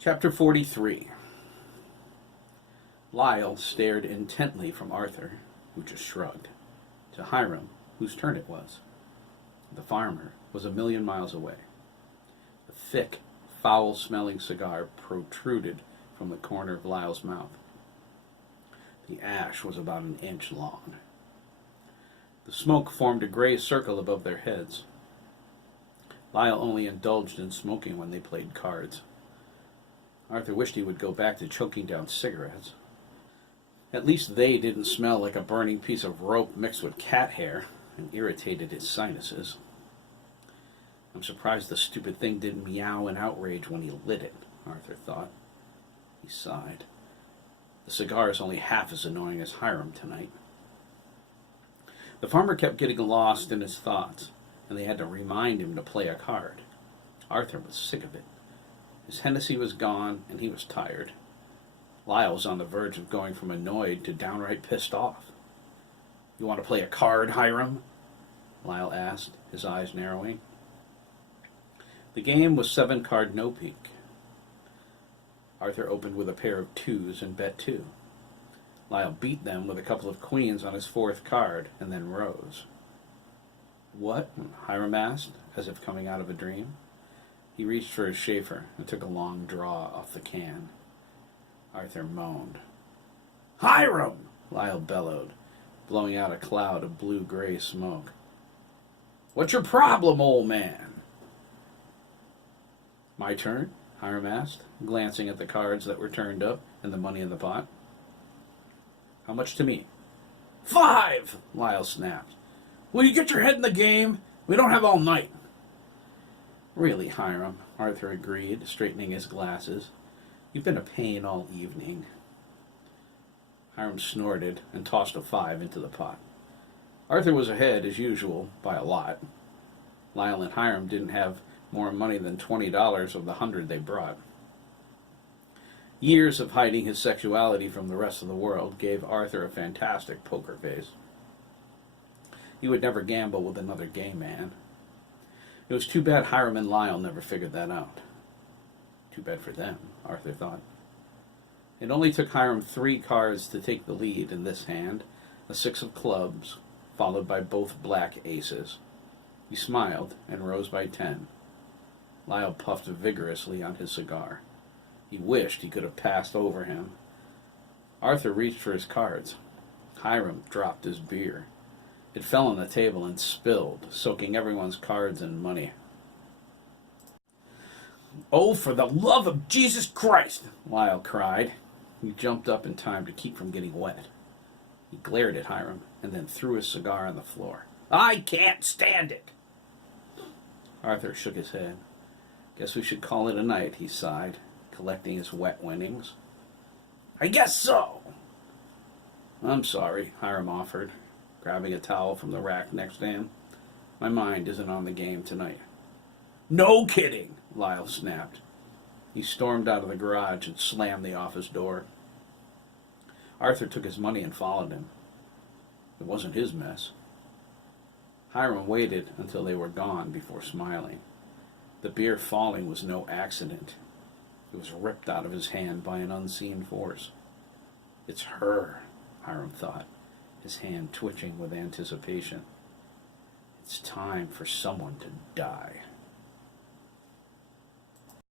Chapter 43. Lyle stared intently from Arthur, who just shrugged, to Hiram, whose turn it was. The farmer was a million miles away. A thick, foul-smelling cigar protruded from the corner of Lyle's mouth. The ash was about an inch long. The smoke formed a gray circle above their heads. Lyle only indulged in smoking when they played cards. Arthur wished he would go back to choking down cigarettes. At least they didn't smell like a burning piece of rope mixed with cat hair and irritated his sinuses. I'm surprised the stupid thing didn't meow in outrage when he lit it, Arthur thought. He sighed. The cigar is only half as annoying as Hiram tonight. The farmer kept getting lost in his thoughts, and they had to remind him to play a card. Arthur was sick of it. His Hennessy was gone, and he was tired. Lyle was on the verge of going from annoyed to downright pissed off. "You want to play a card, Hiram?" Lyle asked, his eyes narrowing. The game was 7-card no-peak. Arthur opened with a pair of 2s and bet 2. Lyle beat them with a couple of queens on his 4th card, and then rose. "What?" Hiram asked, as if coming out of a dream. He reached for his Schaefer and took a long draw off the can. Arthur moaned. "Hiram!" Lyle bellowed, blowing out a cloud of blue-gray smoke. "What's your problem, old man?" "My turn?" Hiram asked, glancing at the cards that were turned up and the money in the pot. "How much to me?" "5!" Lyle snapped. "Will you get your head in the game? We don't have all night." "Really, Hiram," Arthur agreed, straightening his glasses. "You've been a pain all evening." Hiram snorted and tossed a 5 into the pot. Arthur was ahead, as usual, by a lot. Lyle and Hiram didn't have more money than $20 of the 100 they brought. Years of hiding his sexuality from the rest of the world gave Arthur a fantastic poker face. He would never gamble with another gay man. It was too bad Hiram and Lyle never figured that out. Too bad for them, Arthur thought. It only took Hiram 3 cards to take the lead in this hand, a 6 of clubs, followed by both black aces. He smiled and rose by 10. Lyle puffed vigorously on his cigar. He wished he could have passed over him. Arthur reached for his cards. Hiram dropped his beer. It fell on the table and spilled, soaking everyone's cards and money. "Oh, for the love of Jesus Christ!" Lyle cried. He jumped up in time to keep from getting wet. He glared at Hiram and then threw his cigar on the floor. "I can't stand it!" Arthur shook his head. "Guess we should call it a night," he sighed, collecting his wet winnings. "I guess so." "I'm sorry," Hiram offered, grabbing a towel from the rack next to him. "My mind isn't on the game tonight." "No kidding," Lyle snapped. He stormed out of the garage and slammed the office door. Arthur took his money and followed him. It wasn't his mess. Hiram waited until they were gone before smiling. The beer falling was no accident. It was ripped out of his hand by an unseen force. "It's her," Hiram thought, his hand twitching with anticipation. "It's time for someone to die."